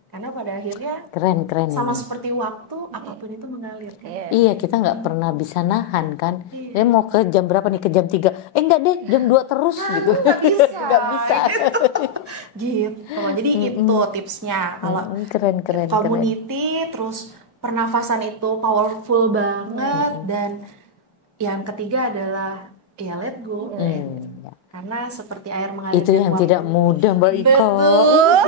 Karena pada akhirnya keren sama seperti waktu, apapun itu mengalir kan? Iya, kita nggak pernah bisa nahan kan. Dia mau ke jam berapa nih, ke jam 3, enggak deh, jam 2 terus gitu. Nggak bisa. Nggak bisa. Gitu. Jadi itu tipsnya. Kalau keren. Community, terus pernafasan itu powerful banget. Dan yang ketiga adalah ya let go. Karena seperti air mengalir itu yang waktu. Tidak mudah Mbak Iko. Betul.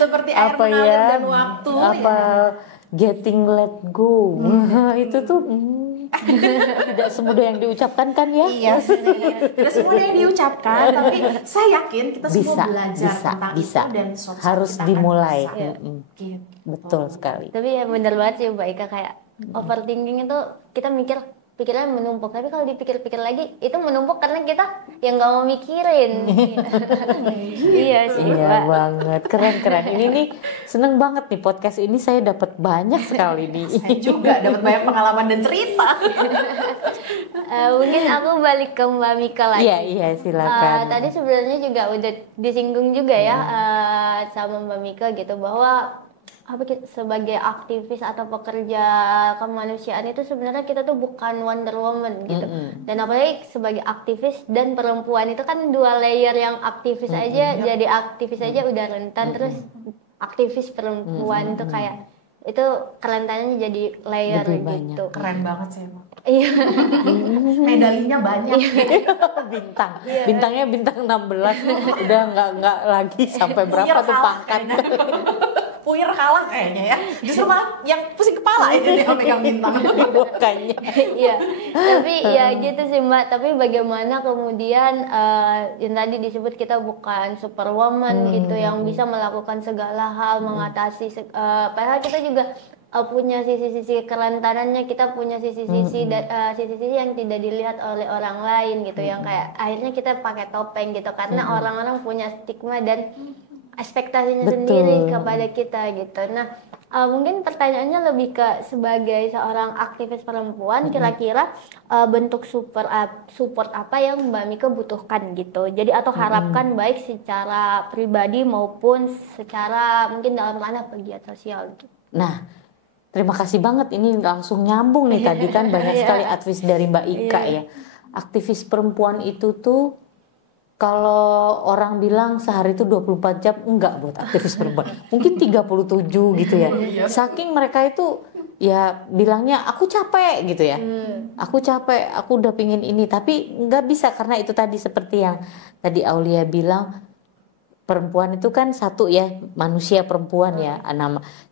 Seperti air mengalir dan waktu. getting let go. Itu tuh tidak semudah yang diucapkan kan ya? Iya sih, tidak semuanya yang diucapkan, tapi saya yakin kita semua belajar tentang itu dan suatu saat harus kita akan dimulai. bisa. Gitu. Betul sekali. Tapi ya bener banget sih Mbak Ika, kayak overthinking itu kita pikirannya menumpuk, tapi kalau dipikir-pikir lagi itu menumpuk karena kita yang nggak mau mikirin. Iya sih Iya Mbak. banget, keren. Ini nih seneng banget nih podcast ini, saya dapat banyak sekali nih. Saya juga dapat banyak pengalaman dan cerita. Mungkin aku balik ke Mbak Mika lagi. Iya silakan. Tadi sebenarnya juga udah disinggung juga ya sama Mbak Mika gitu, bahwa sebagai aktivis atau pekerja kemanusiaan itu sebenarnya kita tuh bukan Wonder Woman gitu. Dan apalagi sebagai aktivis dan perempuan itu kan dua layer, yang aktivis aja jadi aktivis aja udah rentan, terus aktivis perempuan itu kayak itu kerentanannya jadi layer lebih gitu. Keren banget sih emang. Iya. Medalinya banyak. Bintangnya bintang 16, udah nggak lagi sampai berapa tuh pangkat. Puyer kalah kayaknya ya. Justru malah yang pusing kepala itu yang megang bintang. Bukannya. Iya. Tapi ya gitu sih Mbak. Tapi bagaimana kemudian yang tadi disebut kita bukan superwoman gitu yang bisa melakukan segala hal, mengatasi padahal kita juga punya sisi-sisi kerentanannya, kita punya sisi-sisi yang tidak dilihat oleh orang lain gitu, yang kayak akhirnya kita pakai topeng gitu karena orang-orang punya stigma dan ekspektasinya sendiri kepada kita gitu. Nah, mungkin pertanyaannya lebih ke sebagai seorang aktivis perempuan, kira-kira bentuk support apa yang Mbak Mika butuhkan gitu. Jadi atau harapkan baik secara pribadi maupun secara mungkin dalam ranah pegiat sosial gitu. Nah, terima kasih banget, ini langsung nyambung nih tadi kan banyak sekali advice dari Mbak Ika ya. Aktivis perempuan itu tuh kalau orang bilang sehari itu 24 jam, enggak buat aktivis perempuan. Mungkin 37 gitu ya. Saking mereka itu ya bilangnya aku capek gitu ya. Aku capek, aku udah pingin ini, tapi enggak bisa karena itu tadi seperti yang tadi Aulia bilang, perempuan itu kan satu ya, manusia perempuan ya.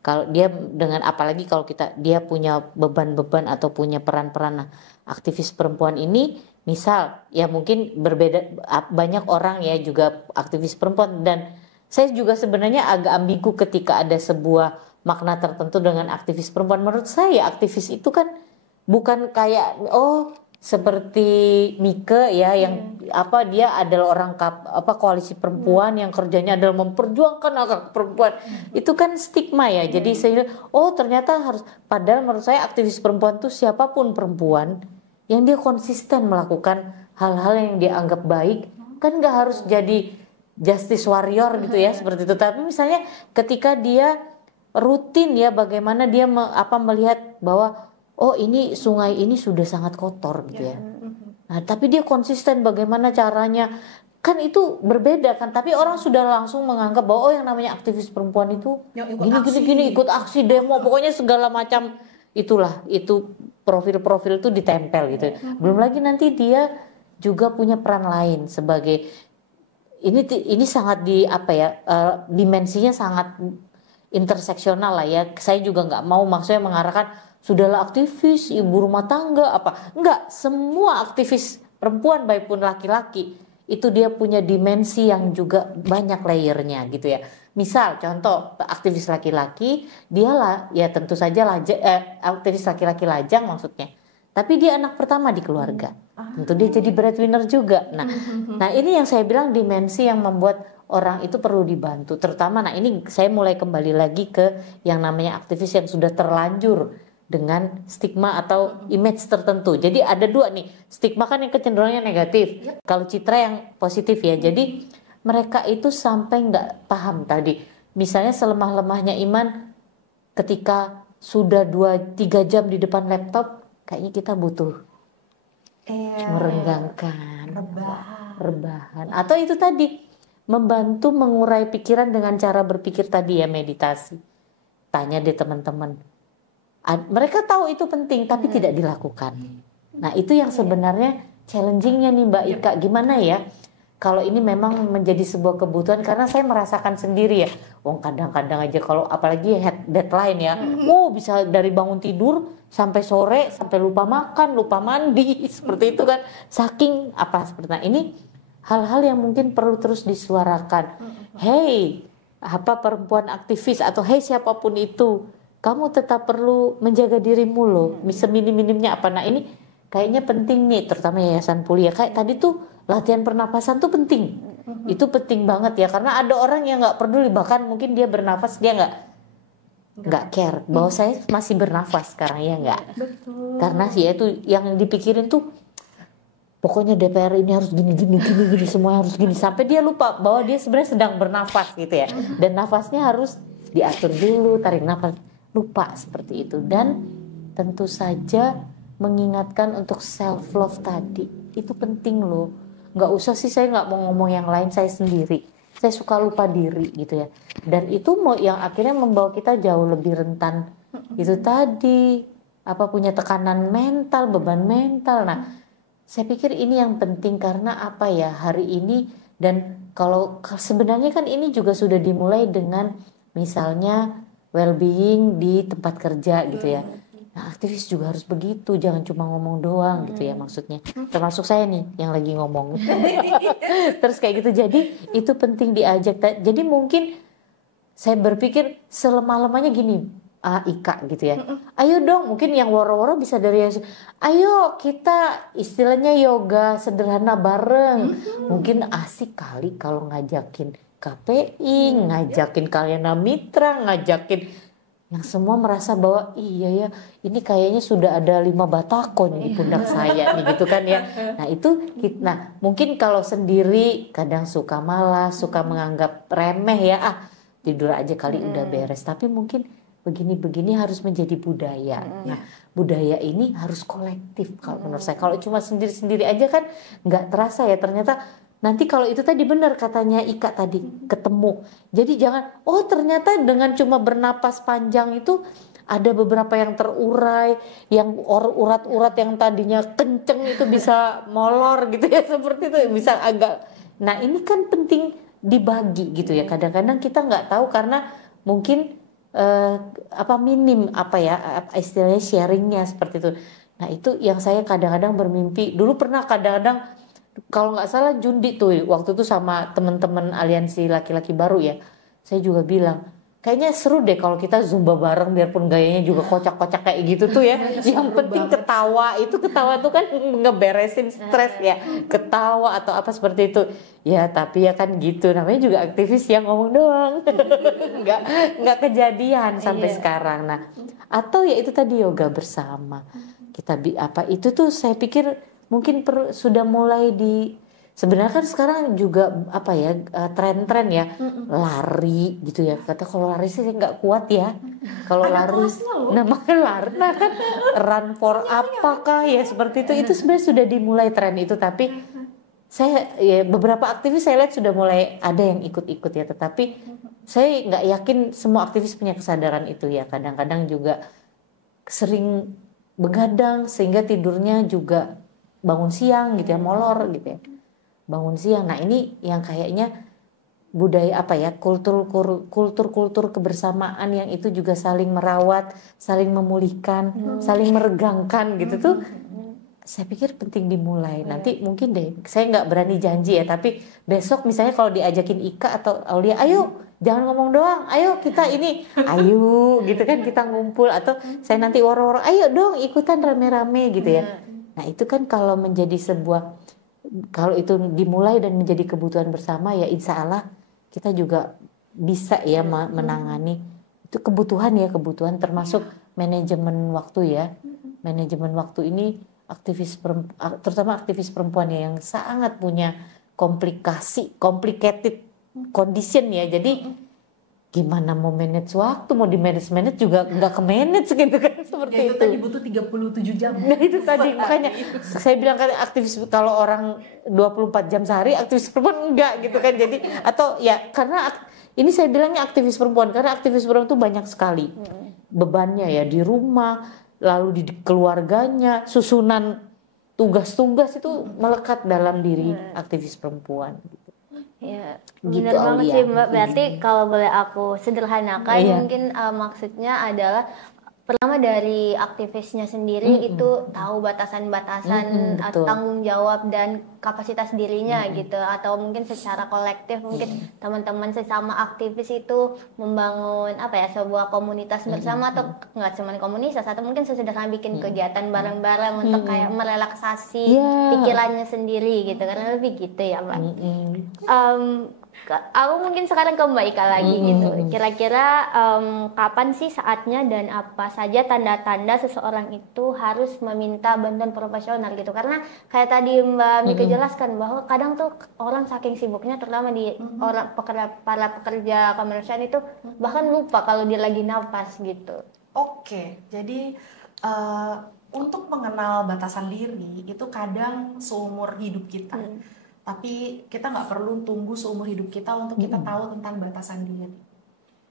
Kalau dia dengan apalagi kalau dia punya beban-beban atau punya peran-peran. Nah, aktivis perempuan ini misal ya mungkin berbeda, banyak orang ya juga aktivis perempuan, dan saya juga sebenarnya agak ambigu ketika ada sebuah makna tertentu dengan aktivis perempuan. Menurut saya aktivis itu kan bukan kayak seperti Mika ya yang dia adalah orang koalisi perempuan yang kerjanya adalah memperjuangkan hak perempuan. Itu kan stigma ya. Jadi saya ternyata harus, padahal menurut saya aktivis perempuan itu siapapun perempuan yang dia konsisten melakukan hal-hal yang dia anggap baik, kan nggak harus jadi justice warrior gitu ya seperti itu. Tapi misalnya ketika dia rutin ya, bagaimana dia melihat bahwa ini sungai ini sudah sangat kotor gitu ya. Nah tapi dia konsisten bagaimana caranya, kan itu berbeda kan. Tapi orang sudah langsung menganggap bahwa yang namanya aktivis perempuan itu gini ikut aksi demo, pokoknya segala macam itulah, itu profil-profil itu ditempel gitu. Belum lagi nanti dia juga punya peran lain sebagai ini sangat dimensinya sangat interseksional lah ya. Saya juga nggak mau maksudnya mengarahkan sudahlah aktivis ibu rumah tangga enggak, semua aktivis perempuan baik pun laki-laki itu dia punya dimensi yang juga banyak layernya gitu ya. Misal contoh aktivis laki-laki, dia ya tentu saja aktivis laki-laki lajang maksudnya. Tapi dia anak pertama di keluarga. Tentu dia jadi breadwinner juga. Nah ini yang saya bilang dimensi yang membuat orang itu perlu dibantu. Terutama ini saya mulai kembali lagi ke yang namanya aktivis yang sudah terlanjur dengan stigma atau image tertentu. Jadi ada dua nih, stigma kan yang kecenderungannya negatif. Kalau citra yang positif ya. Jadi mereka itu sampai nggak paham tadi. Misalnya selemah-lemahnya Iman ketika sudah 2-3 jam di depan laptop, kayaknya kita butuh merenggangkan, rebahan. Atau itu tadi, membantu mengurai pikiran dengan cara berpikir tadi ya, meditasi. Tanya deh teman-teman. Mereka tahu itu penting tapi tidak dilakukan. Nah itu yang sebenarnya challengingnya nih Mbak Ika. Gimana ya? kalau ini memang menjadi sebuah kebutuhan karena saya merasakan sendiri ya. Kadang-kadang aja kalau apalagi deadline ya, bisa dari bangun tidur sampai sore sampai lupa makan, lupa mandi seperti itu kan. Saking seperti ini hal-hal yang mungkin perlu terus disuarakan. Hey, perempuan aktivis atau hey siapapun itu, kamu tetap perlu menjaga dirimu loh. Seminim-minimnya apa. Nah ini kayaknya penting nih, terutama Yayasan Pulih ya. Kayak tadi tuh latihan pernapasan tuh penting. Itu penting banget ya, karena ada orang yang nggak peduli, bahkan mungkin dia bernafas dia nggak care bahwa saya masih bernafas sekarang ya nggak. Karena sih itu yang dipikirin tuh pokoknya DPR ini harus gini semua harus gini, sampai dia lupa bahwa dia sebenarnya sedang bernafas gitu ya. Dan nafasnya harus diatur dulu, tarik nafas, lupa seperti itu. Dan tentu saja mengingatkan untuk self love tadi itu penting loh. Nggak usah sih, saya nggak mau ngomong yang lain, saya sendiri saya suka lupa diri gitu ya. Dan itu yang akhirnya membawa kita jauh lebih rentan itu tadi punya tekanan mental, beban mental. Nah saya pikir ini yang penting karena hari ini. Dan kalau sebenarnya kan ini juga sudah dimulai dengan misalnya well-being di tempat kerja gitu ya. Nah aktivis juga harus begitu, jangan cuma ngomong doang gitu ya maksudnya. Termasuk saya nih yang lagi ngomong. Terus kayak gitu, jadi itu penting diajak. Jadi mungkin saya berpikir selemah-lemahnya gini, Ika gitu ya. Ayo dong, mungkin yang woro-woro bisa dari ayo kita istilahnya yoga sederhana bareng. Mungkin asik kali kalau ngajakin KPI, ngajakin kalian mitra, ngajakin yang semua merasa bahwa iya ya ini kayaknya sudah ada 5 batakon di pundak saya nih gitu kan ya. Nah mungkin kalau sendiri kadang suka malas, suka menganggap remeh ya, tidur aja kali udah beres. Tapi mungkin begini-begini harus menjadi budaya. Nah budaya ini harus kolektif kalau menurut saya. Kalau cuma sendiri-sendiri aja kan nggak terasa ya, ternyata nanti kalau itu tadi benar katanya Ika tadi ketemu. Jadi jangan ternyata dengan cuma bernapas panjang itu ada beberapa yang terurai, yang urat-urat yang tadinya kenceng itu bisa molor gitu ya, seperti itu bisa agak. Nah ini kan penting dibagi gitu ya. Kadang-kadang kita nggak tahu karena mungkin minim istilahnya sharingnya seperti itu. Nah itu yang saya kadang-kadang bermimpi. Dulu pernah kadang-kadang kalau nggak salah Jundi tuh waktu itu sama teman-teman aliansi laki-laki baru ya, saya juga bilang kayaknya seru deh kalau kita zumba bareng biarpun gayanya juga kocak-kocak kayak gitu tuh ya. Yang penting ketawa tuh kan ngeberesin stres ya, ketawa atau apa seperti itu ya. Tapi ya kan gitu, namanya juga aktivis yang ngomong doang. nggak kejadian sampai sekarang. Nah atau ya itu tadi yoga bersama kita itu tuh saya pikir mungkin sudah mulai sebenarnya kan sekarang juga tren-tren ya, lari gitu ya. Kata kalau lari sih nggak kuat ya. Kalau lari, makanya lari, kan run for apakah ya seperti itu sebenarnya sudah dimulai tren itu. Tapi saya beberapa aktivis saya lihat sudah mulai ada yang ikut-ikut ya. Tetapi saya nggak yakin semua aktivis punya kesadaran itu ya. Kadang-kadang juga sering begadang sehingga tidurnya juga bangun siang gitu ya, molor gitu ya, bangun siang. Nah ini yang kayaknya budaya kultur kebersamaan yang itu juga saling merawat, saling memulihkan, saling meregangkan gitu tuh. Saya pikir penting dimulai. Nanti mungkin deh, saya nggak berani janji ya, tapi besok misalnya kalau diajakin Ika atau Aulia, ayo jangan ngomong doang, ayo kita ini, ayo gitu kan kita ngumpul, atau saya nanti woro-woro, ayo dong ikutan rame-rame gitu ya. Nah itu kan kalau menjadi kalau itu dimulai dan menjadi kebutuhan bersama ya insya Allah kita juga bisa ya menangani itu kebutuhan termasuk manajemen waktu ya. Manajemen waktu ini terutama aktivis perempuan ya yang sangat punya complicated condition ya. Jadi gimana mau manage waktu, mau di manage juga nggak ke manage gitu kan, seperti itu tadi butuh 37 jam. Nah itu tadi makanya saya bilang kan aktivis kalau orang 24 jam sehari, aktivis perempuan enggak gitu kan. Jadi atau ya karena ini saya bilangnya aktivis perempuan karena aktivis perempuan itu banyak sekali bebannya ya, di rumah, lalu di keluarganya, susunan tugas-tugas itu melekat dalam diri aktivis perempuan. Ya, Gitu, benar banget Aulia. sih Mbak. Berarti kalau boleh aku sederhanakan, Iya. mungkin maksudnya adalah pertama dari aktivisnya sendiri itu tahu batasan-batasan betul. tanggung jawab dan kapasitas dirinya gitu, atau mungkin secara kolektif mungkin teman-teman sesama aktivis itu membangun apa ya, sebuah komunitas bersama, atau nggak cuma komunitas, atau mungkin sesederhana bikin kegiatan bareng-bareng untuk kayak merelaksasi pikirannya sendiri gitu, karena lebih gitu ya Mbak. Aku mungkin sekarang ke Mbak Ika lagi gitu. Kira-kira kapan sih saatnya dan apa saja tanda-tanda seseorang itu harus meminta bantuan profesional gitu? Karena kayak tadi Mbak Mika jelaskan bahwa kadang tuh orang saking sibuknya, terutama di para pekerja kemanusiaan itu bahkan lupa kalau dia lagi napas gitu. Oke, jadi untuk mengenal batasan diri itu kadang seumur hidup kita. Tapi kita nggak perlu tunggu seumur hidup kita untuk kita tahu tentang batasan diri.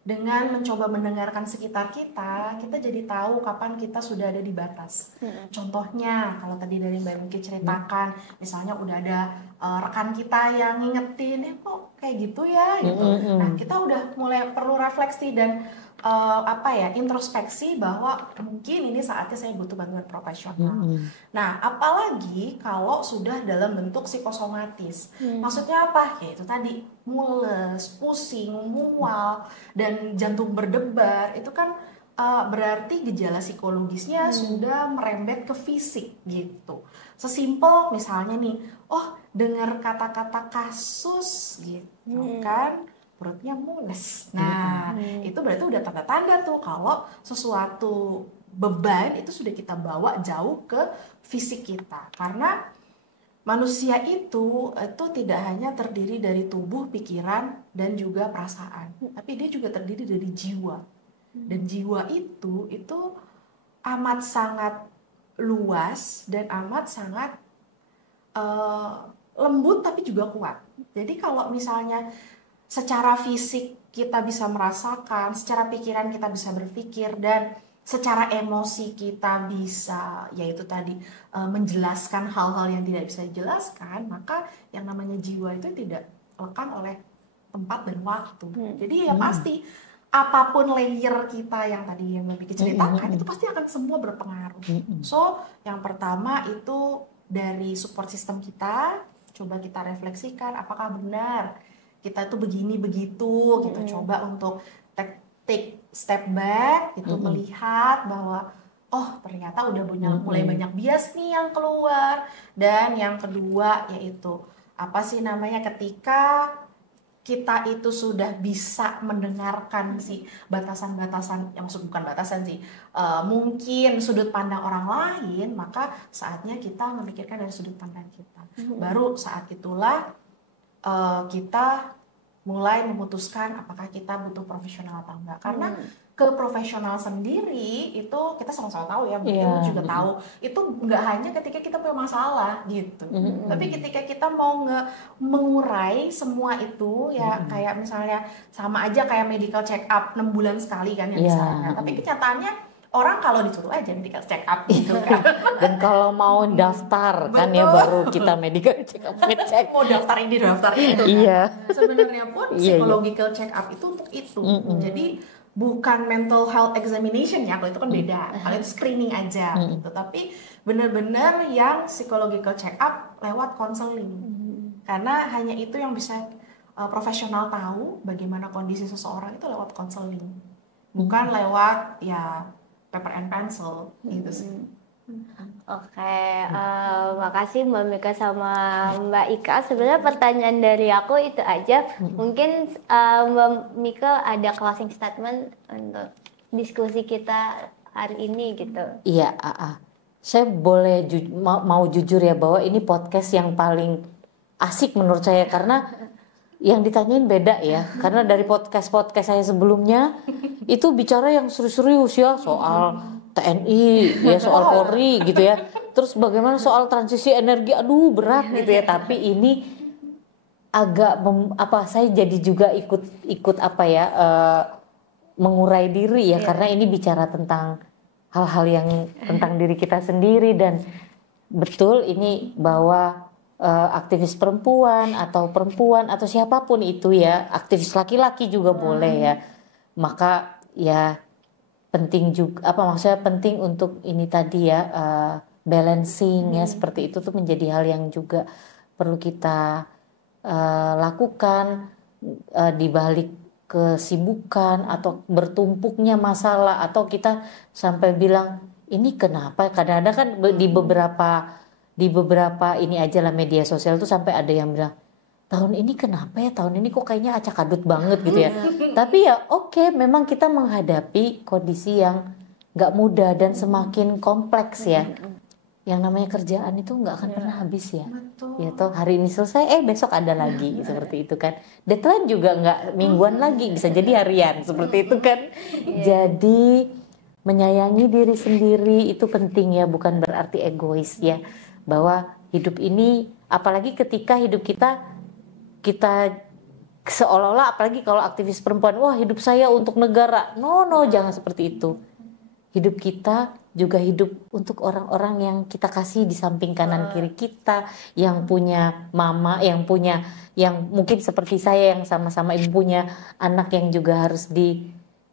Dengan mencoba mendengarkan sekitar kita jadi tahu kapan kita sudah ada di batas. Contohnya, kalau tadi dari Mbak Miki ceritakan, misalnya udah ada rekan kita yang ngingetin, kok kayak gitu ya, gitu. Nah, kita udah mulai perlu refleksi dan introspeksi bahwa mungkin ini saatnya saya butuh bantuan profesional. Nah, apalagi kalau sudah dalam bentuk psikosomatis. Maksudnya apa? Ya itu tadi, mules, pusing, mual, dan jantung berdebar. Itu kan berarti gejala psikologisnya sudah merembet ke fisik gitu. Sesimpel misalnya nih, dengar kata-kata kasus gitu kan, perutnya mules. Nah, itu berarti udah tanda-tanda tuh kalau sesuatu beban itu sudah kita bawa jauh ke fisik kita. Karena manusia itu tidak hanya terdiri dari tubuh, pikiran, dan juga perasaan, tapi dia juga terdiri dari jiwa. Dan jiwa itu amat sangat luas dan amat sangat lembut tapi juga kuat. Jadi kalau misalnya secara fisik kita bisa merasakan, secara pikiran kita bisa berpikir, dan secara emosi kita bisa, yaitu tadi menjelaskan hal-hal yang tidak bisa dijelaskan, maka yang namanya jiwa itu tidak lekang oleh tempat dan waktu. Jadi ya pasti apapun layer kita yang tadi yang Mbak Biki ceritakan, itu pasti akan semua berpengaruh. So, yang pertama itu dari support system kita, coba kita refleksikan apakah benar kita tuh begini begitu, kita coba untuk take step back, gitu, melihat bahwa ternyata udah mulai banyak bias nih yang keluar. Dan yang kedua yaitu ketika kita itu sudah bisa mendengarkan si batasan-batasan, yang maksud bukan batasan sih, mungkin sudut pandang orang lain, maka saatnya kita memikirkan dari sudut pandang kita. Baru saat itulah kita mulai memutuskan apakah kita butuh profesional atau enggak. Karena ke profesional sendiri itu kita sama-sama tahu ya, mungkin juga tahu, itu nggak hanya ketika kita punya masalah gitu, tapi ketika kita mau mengurai semua itu ya, kayak misalnya sama aja kayak medical check up 6 bulan sekali kan ya misalnya, tapi kenyataannya orang kalau disuruh aja medical check up gitu kan. Dan kalau mau daftar kan ya baru kita medical check up, ngecek. Mau daftar ini daftar itu kan. Iya. Sebenarnya pun psychological check up itu untuk itu. Jadi bukan mental health examination ya, kalau itu kan beda. Kalau itu screening aja gitu. Tapi benar-benar yang psychological check up lewat counseling. Karena hanya itu yang bisa profesional tahu bagaimana kondisi seseorang itu lewat counseling. Bukan lewat ya paper and pencil gitu sih. Oke, makasih Mbak Mika sama Mbak Ika. Sebenarnya pertanyaan dari aku itu aja. Mungkin Mbak Mika ada closing statement untuk diskusi kita hari ini gitu. Iya, saya boleh mau jujur ya bahwa ini podcast yang paling asik menurut saya, karena yang ditanyain beda ya. Karena dari podcast saya sebelumnya itu bicara yang serius-serius ya, soal TNI, ya soal Polri gitu ya. Terus bagaimana soal transisi energi, aduh berat gitu ya. Tapi ini agak saya jadi juga ikut mengurai diri ya, karena ini bicara tentang hal-hal yang tentang diri kita sendiri, dan betul ini bahwa aktivis perempuan atau siapapun itu ya, aktivis laki-laki juga boleh ya. Maka ya penting juga, maksudnya penting untuk ini tadi ya, balancing ya, seperti itu tuh menjadi hal yang juga perlu kita lakukan di balik kesibukan atau bertumpuknya masalah, atau kita sampai bilang ini kenapa, kadang-kadang kan di beberapa ini aja lah media sosial tuh sampai ada yang bilang tahun ini kenapa ya, tahun ini kok kayaknya acak adut banget gitu ya. Tapi ya oke, memang kita menghadapi kondisi yang nggak mudah dan semakin kompleks ya. Yang namanya kerjaan itu nggak akan pernah habis ya. Betul. Ya toh hari ini selesai, besok ada lagi seperti itu kan. Deadline juga nggak mingguan lagi, bisa jadi harian seperti itu kan. Jadi menyayangi diri sendiri itu penting ya, bukan berarti egois ya. Bahwa hidup ini, apalagi ketika hidup kita seolah-olah, apalagi kalau aktivis perempuan, wah hidup saya untuk negara. No, jangan seperti itu. Hidup kita juga hidup untuk orang-orang yang kita kasih di samping kanan kiri kita, yang punya mama, yang mungkin seperti saya yang sama-sama ibu punya anak yang juga harus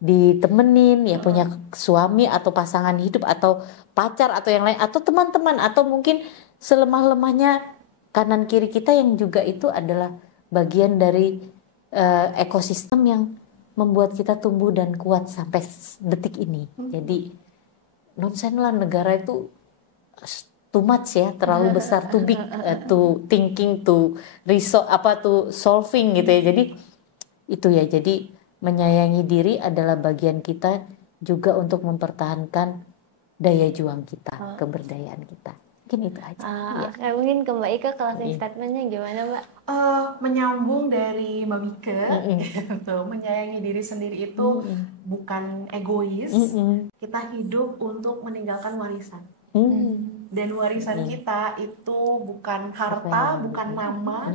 ditemenin, ya punya suami atau pasangan hidup atau pacar atau yang lain, atau teman-teman, atau mungkin selemah-lemahnya kanan kiri kita yang juga itu adalah bagian dari ekosistem yang membuat kita tumbuh dan kuat sampai detik ini. Jadi nonsen lah, negara itu too much ya, terlalu besar, too big, to thinking, to solving gitu ya. Jadi itu ya, jadi menyayangi diri adalah bagian kita juga untuk mempertahankan daya juang kita, keberdayaan kita. Mungkin itu aja. Ya. Mungkin ke Mbak Ika closing statementnya gimana, Mbak? Menyambung dari Mbak Mika, gitu. Menyayangi diri sendiri itu bukan egois. Kita hidup untuk meninggalkan warisan. Dan warisan kita itu bukan harta, bukan nama,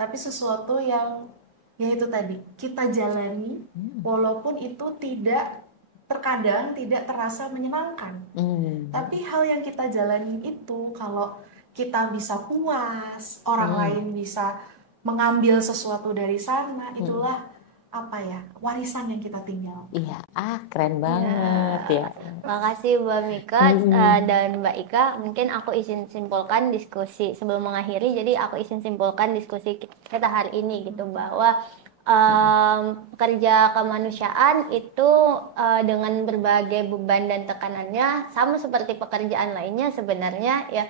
tapi sesuatu yang ya itu tadi kita jalani, walaupun itu terkadang tidak terasa menyenangkan. Tapi hal yang kita jalani itu, kalau kita bisa puas, orang lain bisa mengambil sesuatu dari sana, itulah warisan yang kita tinggal. Iya, keren banget ya. Makasih Mbak Mika dan Mbak Ika. Mungkin aku izin simpulkan diskusi sebelum mengakhiri. Jadi aku izin simpulkan diskusi kita hari ini gitu, bahwa pekerja kemanusiaan itu dengan berbagai beban dan tekanannya sama seperti pekerjaan lainnya sebenarnya ya,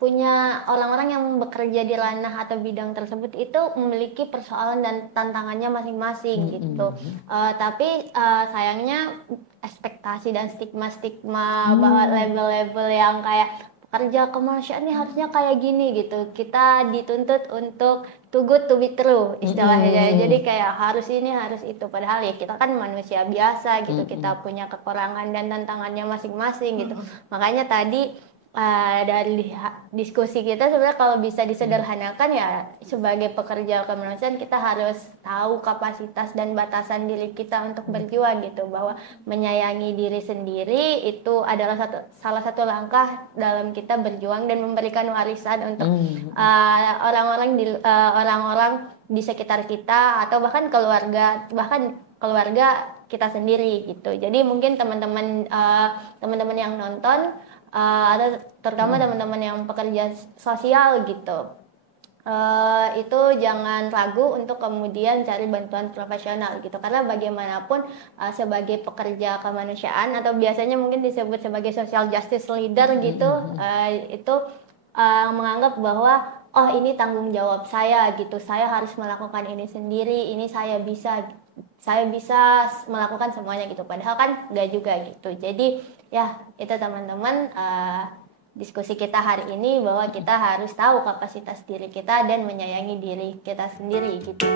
punya orang-orang yang bekerja di ranah atau bidang tersebut itu memiliki persoalan dan tantangannya masing-masing gitu. Tapi sayangnya ekspektasi dan stigma-stigma bahwa label-label yang kayak pekerja kemanusiaan ini harusnya kayak gini gitu, kita dituntut untuk too good to be true istilahnya. Jadi kayak harus ini harus itu, padahal ya kita kan manusia biasa gitu, kita punya kekurangan dan tantangannya masing-masing gitu. Makanya tadi dari diskusi kita sebenarnya kalau bisa disederhanakan ya, sebagai pekerja kemanusiaan kita harus tahu kapasitas dan batasan diri kita untuk berjuang gitu, bahwa menyayangi diri sendiri itu adalah salah satu langkah dalam kita berjuang dan memberikan warisan untuk orang-orang di sekitar kita, atau bahkan keluarga kita sendiri gitu. Jadi mungkin teman-teman yang nonton, ada terutama teman-teman yang pekerja sosial gitu, itu jangan ragu untuk kemudian cari bantuan profesional gitu, karena bagaimanapun sebagai pekerja kemanusiaan atau biasanya mungkin disebut sebagai social justice leader gitu, itu menganggap bahwa oh ini tanggung jawab saya gitu, saya harus melakukan ini sendiri, ini saya bisa melakukan semuanya gitu, padahal kan nggak juga gitu. Jadi ya itu teman-teman, diskusi kita hari ini bahwa kita harus tahu kapasitas diri kita dan menyayangi diri kita sendiri gitu.